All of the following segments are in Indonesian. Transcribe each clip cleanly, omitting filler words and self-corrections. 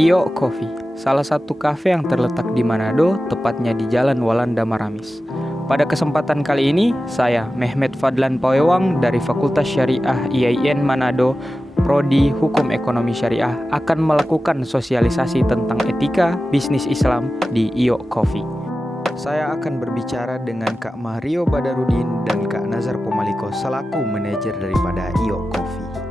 Iyo Coffee, salah satu kafe yang terletak di Manado, tepatnya di Jalan Walanda Maramis. Pada kesempatan kali ini, saya Mehmet Fadlan Pawewang dari Fakultas Syariah IAIN Manado, Prodi Hukum Ekonomi Syariah akan melakukan sosialisasi tentang etika bisnis Islam di Iyo Coffee. Saya akan berbicara dengan Kak Mario Badarudin dan Kak Nazar Pomaliko selaku manajer daripada Iyo Coffee.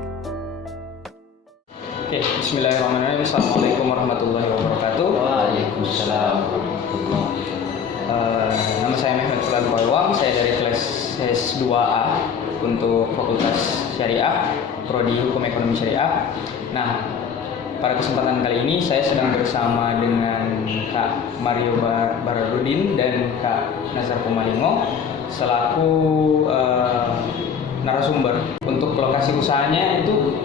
Oke, bismillahirrahmanirrahim. Assalamualaikum warahmatullahi wabarakatuh. Waalaikumsalam warahmatullahi wabarakatuh. Nama saya Mehmet Fadlan Pawewang, saya dari kelas S2A untuk Fakultas Syariah, Prodi Hukum Ekonomi Syariah. Nah, pada kesempatan kali ini saya sedang bersama dengan Kak Mario Badarudin dan Kak Nazar Pomaliko selaku narasumber. Untuk lokasi usahanya itu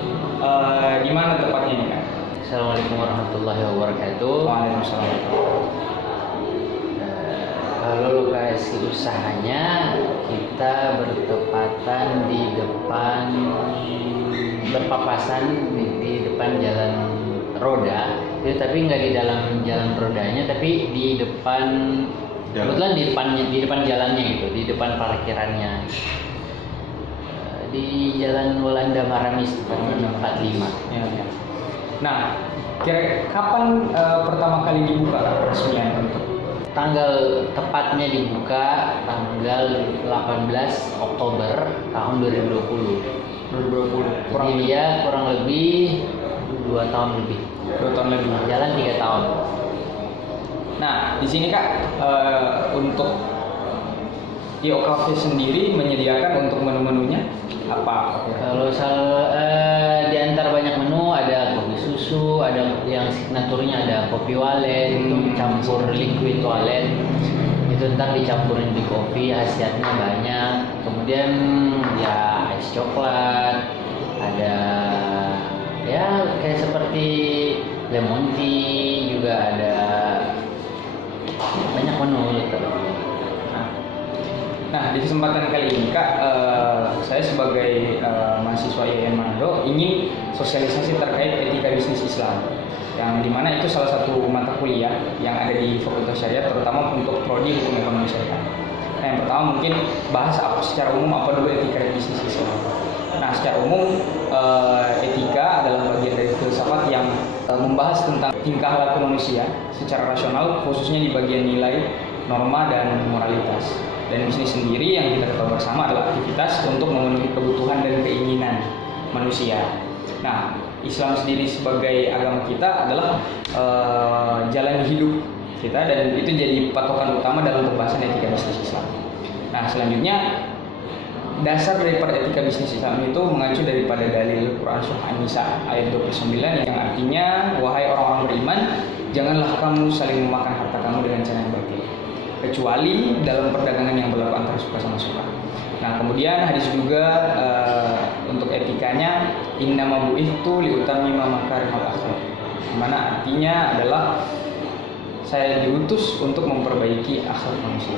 di mana tepatnya ini, Kak? Assalamualaikum warahmatullahi wabarakatuh. Waalaikumsalam. Kalau lokasi usahanya kita bertepatan di depan, berpapasan di depan jalan roda, itu tapi nggak di dalam jalan rodanya, tapi di depan, kebetulan di depan jalannya gitu, di depan parkirannya. Di Jalan Walanda Maramis, tepatnya di 45. Ya. Nah, kapan pertama kali dibuka resmian untuk? Tanggal tepatnya dibuka tanggal 18 Oktober tahun 2020. Jadi dia kurang lebih 2 tahun lebih. 2 tahun lebih. Jalan 3 tahun. Nah, di sini Kak, untuk Iyo Coffee sendiri menyediakan untuk menu-menunya apa? Kalau di antara banyak menu ada kopi susu, ada yang signaturnya ada kopi walet, itu campur liquid walet, itu ntar dicampurin di kopi, khasiatnya banyak. Kemudian ya es coklat, ada ya kayak seperti lemon tea juga ada, banyak menu gitu. Nah, di kesempatan kali ini Kak, saya sebagai mahasiswa IAIN Manado ingin sosialisasi terkait etika bisnis Islam, yang dimana itu salah satu mata kuliah yang ada di Fakultas Syariah, terutama untuk Prodi Hukum Ekonomi Syariah. Nah, yang pertama mungkin bahas secara umum apa dulu etika bisnis Islam. Nah, secara umum etika adalah bagian dari filsafat yang membahas tentang tingkah laku manusia secara rasional, khususnya di bagian nilai, norma, dan moralitas. Dan bisnis sendiri yang kita ketahui bersama adalah aktivitas untuk memenuhi kebutuhan dan keinginan manusia. Nah, Islam sendiri sebagai agama kita adalah jalan hidup kita, dan itu jadi patokan utama dalam pembahasan etika bisnis Islam. Nah, selanjutnya dasar daripada etika bisnis Islam itu mengacu daripada dalil Quran Surah An-Nisa ayat 29 yang artinya, wahai orang-orang beriman, janganlah kamu saling memakan harta kamu dengan cara yang batil, kecuali dalam perdagangan yang berlaku antara suka sama suka. Nah, kemudian hadis juga untuk etikanya, innama bu'ithtu liutammima makarimal akhlaq, dimana artinya adalah saya diutus untuk memperbaiki akhlak manusia.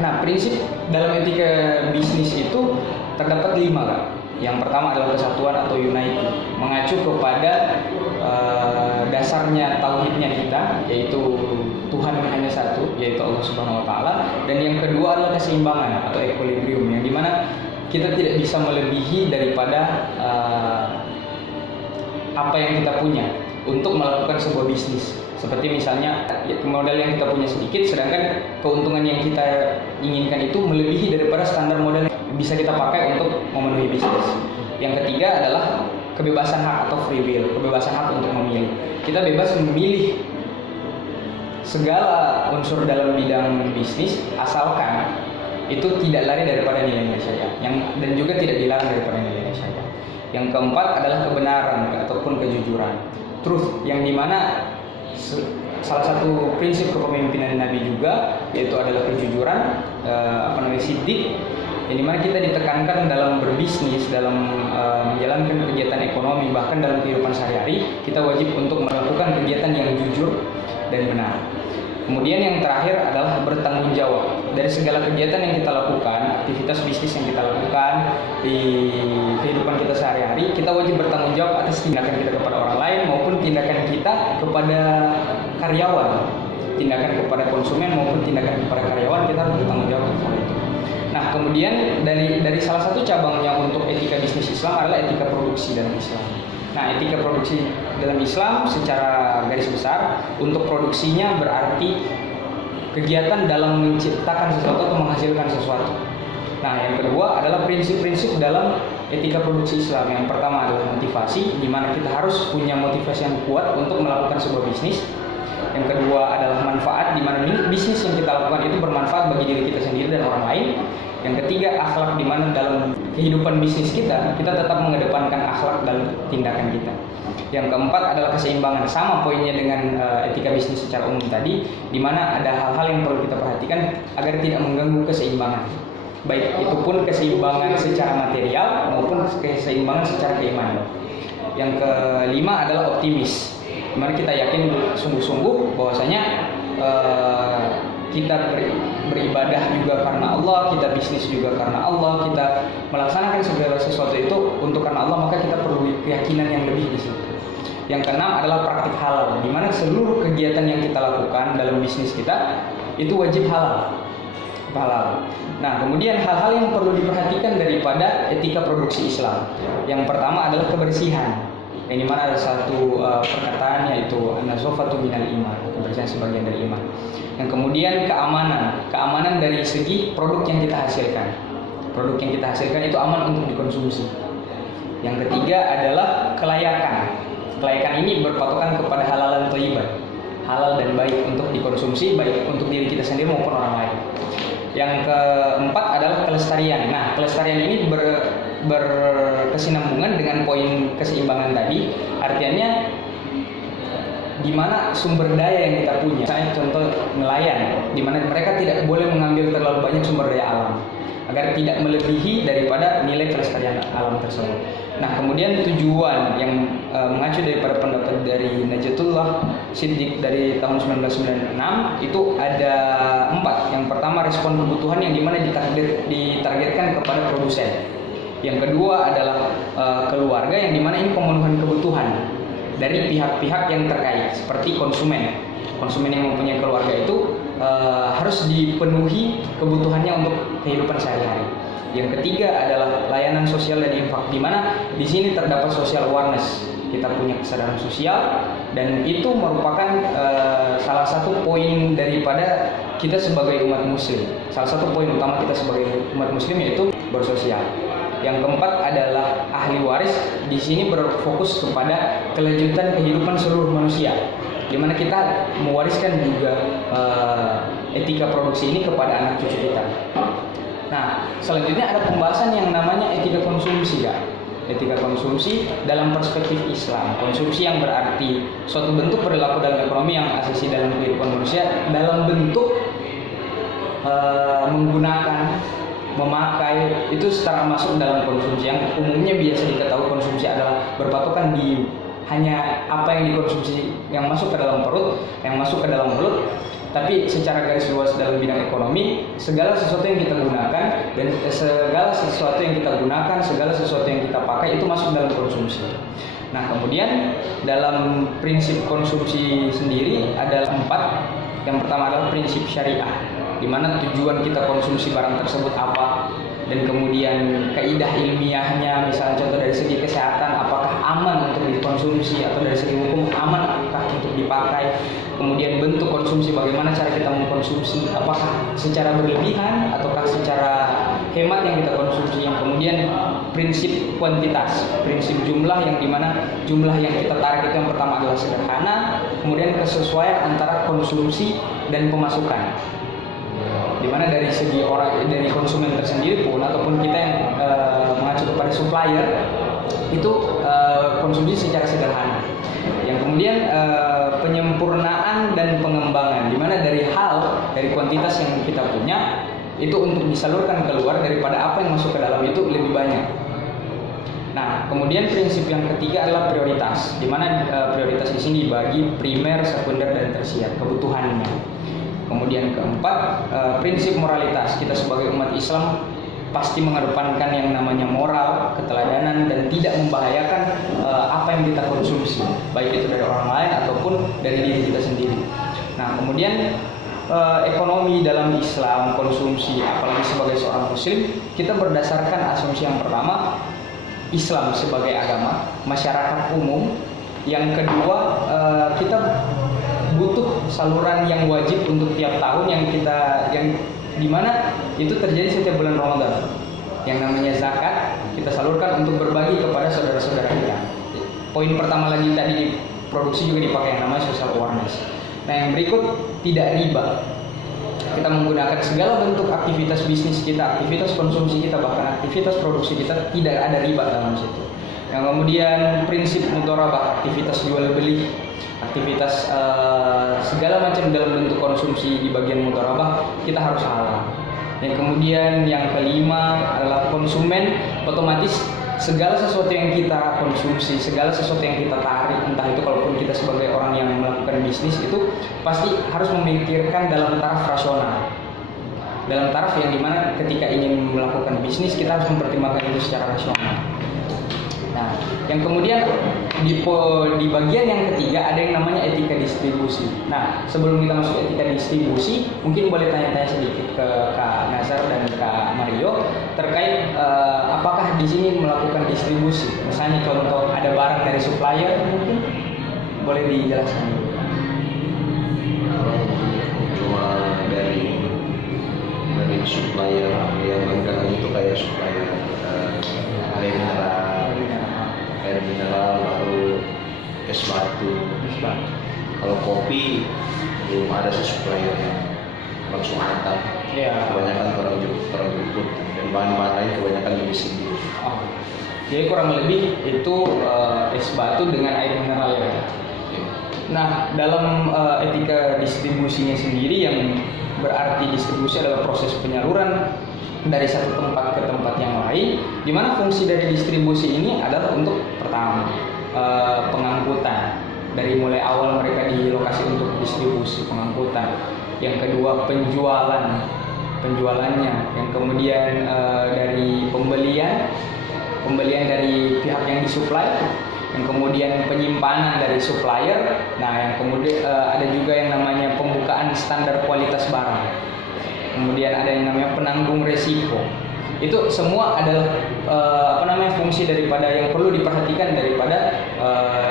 Nah, prinsip dalam etika bisnis itu terdapat 5 Kak. Yang pertama adalah kesatuan atau unity, mengacu kepada dasarnya tauhidnya kita, yaitu Tuhan hanya satu, yaitu Allah Subhanahu wa taala. Dan yang kedua adalah keseimbangan atau equilibrium, yang dimana kita tidak bisa melebihi daripada apa yang kita punya untuk melakukan sebuah bisnis. Seperti misalnya modal yang kita punya sedikit, sedangkan keuntungan yang kita inginkan itu melebihi daripada standar modal yang bisa kita pakai untuk memenuhi bisnis. Yang ketiga adalah kebebasan hak atau free will, kebebasan hak untuk memilih. Kita bebas memilih segala unsur dalam bidang bisnis asalkan itu tidak lari daripada nilai-nilai syariah, dan juga tidak dilarang daripada nilai-nilai syariah. Yang keempat adalah kebenaran ataupun kejujuran, truth, yang dimana salah satu prinsip kepemimpinan Nabi juga yaitu adalah kejujuran, siddiq, yang dimana kita ditekankan dalam berbisnis, dalam menjalankan kegiatan ekonomi, bahkan dalam kehidupan sehari-hari kita wajib untuk melakukan kegiatan yang jujur dan benar. Kemudian yang terakhir adalah bertanggung jawab dari segala kegiatan yang kita lakukan, aktivitas bisnis yang kita lakukan di kehidupan kita sehari-hari. Kita wajib bertanggung jawab atas tindakan kita kepada orang lain maupun tindakan kita kepada karyawan, tindakan kepada konsumen maupun tindakan kepada karyawan, kita harus bertanggung jawab atas hal itu. Nah, kemudian dari salah satu cabangnya untuk etika bisnis Islam adalah etika produksi dalam Islam. Nah, etika produksi dalam Islam secara garis besar untuk produksinya berarti kegiatan dalam menciptakan sesuatu atau menghasilkan sesuatu. Nah, yang kedua adalah prinsip-prinsip dalam etika produksi Islam. Yang pertama adalah motivasi, di mana kita harus punya motivasi yang kuat untuk melakukan sebuah bisnis. Yang kedua adalah manfaat, di mana bisnis yang kita lakukan itu bermanfaat bagi diri kita sendiri dan orang lain. Yang ketiga, akhlak, di mana dalam kehidupan bisnis kita tetap mengedepankan akhlak dalam tindakan kita. Yang keempat adalah keseimbangan, sama poinnya dengan etika bisnis secara umum tadi, di mana ada hal-hal yang perlu kita perhatikan agar tidak mengganggu keseimbangan. Baik itu pun keseimbangan secara material maupun keseimbangan secara keimanan. Yang kelima adalah optimis, di mana kita yakin sungguh-sungguh bahwasanya kita beribadah juga karena Allah, kita bisnis juga karena Allah, kita melaksanakan segala sesuatu itu untuk karena Allah, maka kita perlu keyakinan yang lebih di situ. Yang keenam adalah praktik halal, di mana seluruh kegiatan yang kita lakukan dalam bisnis kita itu wajib halal. Nah, kemudian hal-hal yang perlu diperhatikan daripada etika produksi Islam. Yang pertama adalah kebersihan. Yang dimana ada satu perkataan yaitu an-nazafatu minal iman, kebersihan sebagian dari iman. Yang kemudian keamanan dari segi produk yang kita hasilkan. Produk yang kita hasilkan itu aman untuk dikonsumsi. Yang ketiga adalah kelayakan. Kelayakan ini berpatokan kepada halal dan thayyiban, halal dan baik untuk dikonsumsi, baik untuk diri kita sendiri maupun orang lain. Yang keempat adalah kelestarian. Nah, kelestarian ini berkesinambungan dengan poin keseimbangan tadi. Artinya di mana sumber daya yang kita punya. Misalnya contoh nelayan, di mana mereka tidak boleh mengambil terlalu banyak sumber daya alam agar tidak melebihi daripada nilai kelestarian alam tersebut. Nah, kemudian tujuan yang mengacu daripada pendapat dari Najatullah Siddiq dari tahun 1996 itu ada 4. Yang pertama, respon kebutuhan yang dimana ditargetkan kepada produsen. Yang kedua adalah keluarga, yang dimana ini pemenuhan kebutuhan dari pihak-pihak yang terkait seperti konsumen. Konsumen yang mempunyai keluarga itu harus dipenuhi kebutuhannya untuk kehidupan sehari-hari. Yang ketiga adalah layanan sosial dan infak, di mana di sini terdapat social awareness. Kita punya kesadaran sosial, dan itu merupakan salah satu poin daripada kita sebagai umat muslim. Salah satu poin utama kita sebagai umat muslim yaitu bersosial. Yang keempat adalah ahli waris. Di sini berfokus kepada kelanjutan kehidupan seluruh manusia, di mana kita mewariskan juga etika produksi ini kepada anak cucu kita. Nah, selanjutnya ada pembahasan yang namanya etika konsumsi, Kak. Etika konsumsi dalam perspektif Islam. Konsumsi yang berarti suatu bentuk perilaku dalam ekonomi yang asasi dalam kehidupan manusia dalam bentuk menggunakan, memakai, itu secara masuk dalam konsumsi. Yang umumnya biasa diketahui konsumsi adalah berpatokan di hanya apa yang dikonsumsi, yang masuk ke dalam perut, yang masuk ke dalam mulut. Tapi secara garis luas dalam bidang ekonomi, segala sesuatu yang kita gunakan dan segala sesuatu yang kita gunakan, segala sesuatu yang kita pakai itu masuk dalam konsumsi. Nah, kemudian dalam prinsip konsumsi sendiri adalah 4. Yang pertama adalah prinsip syariah, di mana tujuan kita konsumsi barang tersebut apa, dan kemudian kaidah ilmiahnya, misalnya contoh dari segi kesehatan, apakah aman untuk dikonsumsi, atau dari segi hukum aman apakah untuk dipakai. Kemudian bentuk konsumsi, bagaimana cara kita mengkonsumsi, apakah secara berlebihan ataukah secara hemat yang kita konsumsi. Yang kemudian prinsip kuantitas, prinsip jumlah, yang dimana jumlah yang kita tarik itu yang pertama adalah sederhana, kemudian kesesuaian antara konsumsi dan pemasukan, dimana dari segi dari konsumen tersendiri pun ataupun kita yang mengacu kepada supplier itu konsumsi secara sederhana. Yang kemudian penyempurnaan dan pengembangan, dimana dari kuantitas yang kita punya itu untuk disalurkan keluar daripada apa yang masuk ke dalam itu lebih banyak. Nah, kemudian prinsip yang ketiga adalah prioritas, dimana prioritas di sini dibagi primer, sekunder, dan tersier, kebutuhannya. Kemudian keempat, prinsip moralitas. Kita sebagai umat Islam pasti mengedepankan yang namanya moral, keteladanan, dan tidak membahayakan apa yang kita konsumsi, baik itu dari orang lain ataupun dari diri kita sendiri. Nah, kemudian ekonomi dalam Islam, konsumsi, apalagi sebagai seorang muslim, kita berdasarkan asumsi yang pertama, Islam sebagai agama, masyarakat umum. Yang kedua, kita butuh saluran yang wajib untuk tiap tahun yang dimana itu terjadi setiap bulan Ramadan. Yang namanya zakat kita salurkan untuk berbagi kepada saudara-saudara kita. Poin pertama lagi tadi di produksi juga dipakai yang namanya social awareness. Nah, yang berikut, tidak riba. Kita menggunakan segala bentuk aktivitas bisnis kita, aktivitas konsumsi kita, bahkan aktivitas produksi kita, tidak ada riba dalam situ. Yang kemudian prinsip mudharabah, aktivitas jual beli, aktivitas segala macam dalam bentuk konsumsi di bagian mudharabah kita harus halal. Yang kemudian yang kelima adalah konsumen, otomatis segala sesuatu yang kita konsumsi, segala sesuatu yang kita tarik, entah itu kalaupun kita sebagai orang yang melakukan bisnis, itu pasti harus memikirkan dalam taraf rasional, dalam taraf yang dimana ketika ingin melakukan bisnis kita harus mempertimbangkan itu secara rasional. Nah, yang kemudian di bagian yang ketiga ada yang namanya etika distribusi. Nah, sebelum kita masuk etika distribusi, mungkin boleh tanya-tanya sedikit ke Kak Nazar dan Kak Mario terkait apakah di sini melakukan distribusi. Misalnya contoh ada barang dari supplier, mungkin boleh dijelaskan. Cuma dari supplier yang belakangan itu kayak supplier air mineral, baru es batu. Kalau kopi belum ada supplier yang langsung antar. Ya. Kebanyakan orang jemput dan bahan-bahan lain kebanyakan lebih sendiri. Oh. Jadi kurang lebih itu es batu dengan air mineral ya. Nah, dalam etika distribusinya sendiri yang berarti distribusi adalah proses penyaluran dari satu tempat ke tempat yang lain, di mana fungsi dari distribusi ini adalah untuk pertama pengangkutan dari mulai awal mereka di lokasi untuk distribusi, pengangkutan. Yang kedua penjualannya, yang kemudian dari pembelian dari pihak yang disuplai, yang kemudian penyimpanan dari supplier. Nah, yang kemudian ada juga yang namanya pembukaan standar kualitas barang. Kemudian ada yang namanya penanggung resiko. Itu semua adalah fungsi daripada yang perlu diperhatikan daripada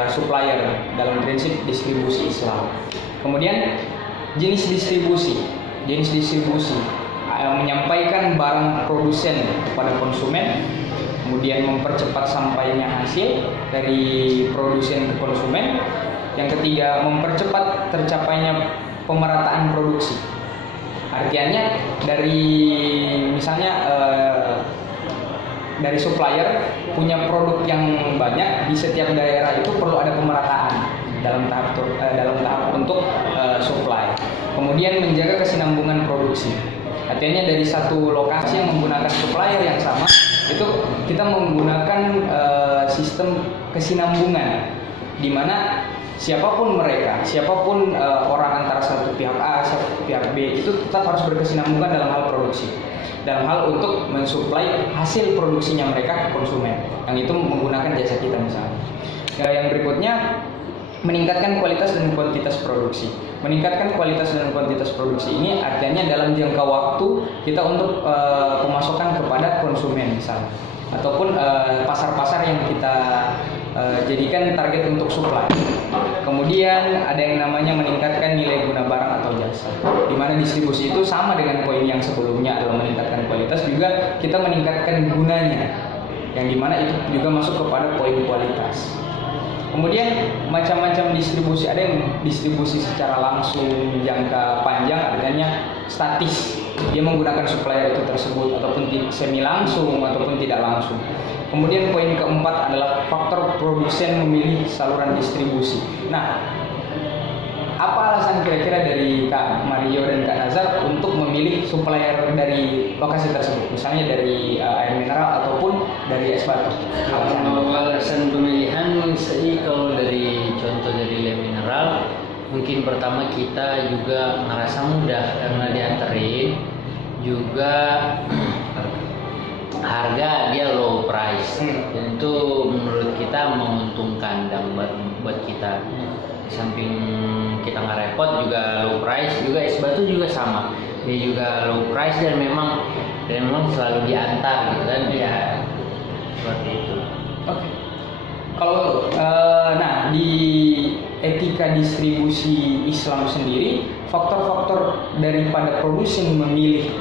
supplier dalam prinsip distribusi Islam. Kemudian jenis distribusi menyampaikan barang produsen kepada konsumen, kemudian mempercepat sampainya hasil dari produsen ke konsumen. Yang ketiga, mempercepat tercapainya pemerataan produksi. Artinya dari misalnya dari supplier punya produk yang banyak di setiap daerah, itu perlu ada pemerataan dalam tahap untuk supply. Kemudian menjaga kesinambungan produksi. Artinya dari satu lokasi yang menggunakan supplier yang sama, itu kita menggunakan sistem kesinambungan, di mana siapapun orang antara satu pihak A, satu pihak B, itu tetap harus berkesinambungan dalam hal produksi, dalam hal untuk mensuplai hasil produksinya mereka ke konsumen, yang itu menggunakan jasa kita misalnya. Yang berikutnya, meningkatkan kualitas dan kuantitas produksi. Meningkatkan kualitas dan kuantitas produksi ini artinya dalam jangka waktu kita untuk pemasokan kepada konsumen misalnya, ataupun pasar-pasar yang kita jadikan target untuk supply. Kemudian ada yang namanya meningkatkan nilai guna barang atau jasa, di mana distribusi itu sama dengan poin yang sebelumnya adalah meningkatkan kualitas, juga kita meningkatkan gunanya, yang dimana itu juga masuk kepada poin kualitas. Kemudian macam-macam distribusi, ada yang distribusi secara langsung jangka panjang, artinya statis, dia menggunakan supplier itu tersebut, ataupun semi langsung ataupun tidak langsung. Kemudian poin keempat adalah faktor produsen memilih saluran distribusi. Nah, apa alasan kira-kira dari Kak Mario dan Kak Nazar untuk memilih supplier dari lokasi tersebut, misalnya dari air mineral ataupun dari es batu? Alasan pemilihan kalau dari contoh dari air mineral, mungkin pertama kita juga merasa mudah karena dianterin, juga harga dia low price. Dan itu menurut kita menguntungkan dan buat kita. Di samping kita nggak repot juga low price, juga es batu juga sama. Dia juga low price dan memang selalu diantar gitu kan ya, seperti itu. Oke. Kalau nah di etika distribusi Islam sendiri, faktor-faktor daripada produsen memilih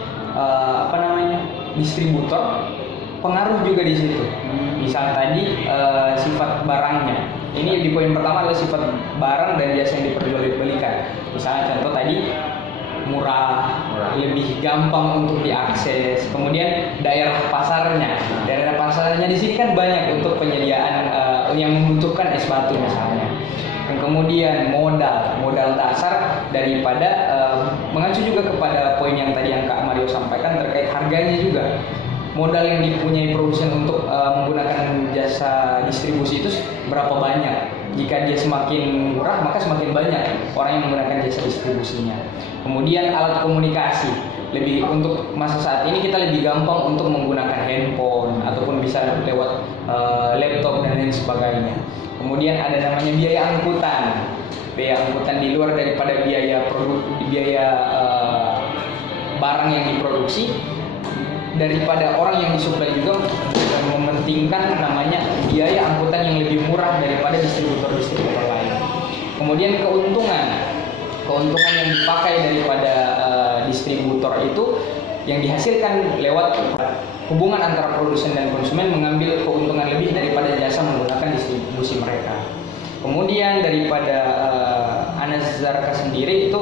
distributor pengaruh juga di situ. Misal tadi sifat barangnya. Ini di poin pertama adalah sifat barang dan jasa yang diperjualbelikan. Misalnya contoh tadi murah, lebih gampang untuk diakses. Kemudian daerah pasarnya di sini kan banyak untuk penyediaan yang membutuhkan es batu misalnya. Dan kemudian modal dasar daripada mengacu juga kepada poin yang tadi yang Kak Mario sampaikan terkait harganya juga. Modal yang dipunyai produsen untuk menggunakan jasa distribusi itu berapa banyak. Jika dia semakin murah, maka semakin banyak orang yang menggunakan jasa distribusinya. Kemudian alat komunikasi, lebih untuk masa saat ini kita lebih gampang untuk menggunakan handphone ataupun bisa lewat laptop dan lain sebagainya. Kemudian ada namanya biaya angkutan di luar daripada biaya barang yang diproduksi, daripada orang yang disuplai juga mementingkan namanya biaya angkutan yang lebih murah daripada distributor lain. Kemudian keuntungan yang dipakai daripada distributor itu yang dihasilkan lewat hubungan antara produsen dan konsumen mengambil keuntungan lebih daripada jasa menggunakan distribusi mereka. Kemudian daripada Anazarka sendiri itu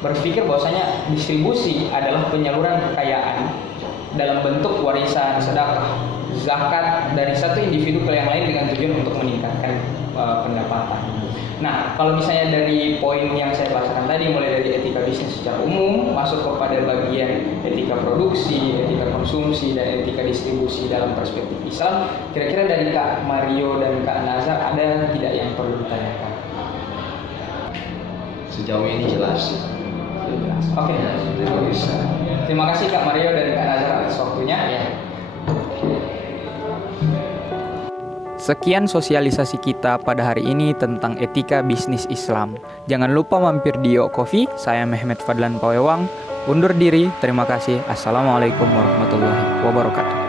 berpikir bahwasanya distribusi adalah penyaluran kekayaan dalam bentuk warisan, sedekah, zakat dari satu individu ke yang lain dengan tujuan untuk meningkatkan pendapatan. Nah, kalau misalnya dari poin yang saya bahasakan tadi, mulai dari etika bisnis secara umum, masuk kepada bagian etika produksi, etika konsumsi, dan etika distribusi dalam perspektif Islam, kira-kira dari Kak Mario dan Kak Nazar ada tidak yang perlu ditanyakan? Sejauh ini jelas. Oke. Terima kasih Kak Mario dan Kak Nazar atas waktunya. Ya. Sekian sosialisasi kita pada hari ini tentang etika bisnis Islam. Jangan lupa mampir di Yo Coffee. Saya Mehmet Fadlan Pawewang. Undur diri. Terima kasih. Assalamualaikum warahmatullahi wabarakatuh.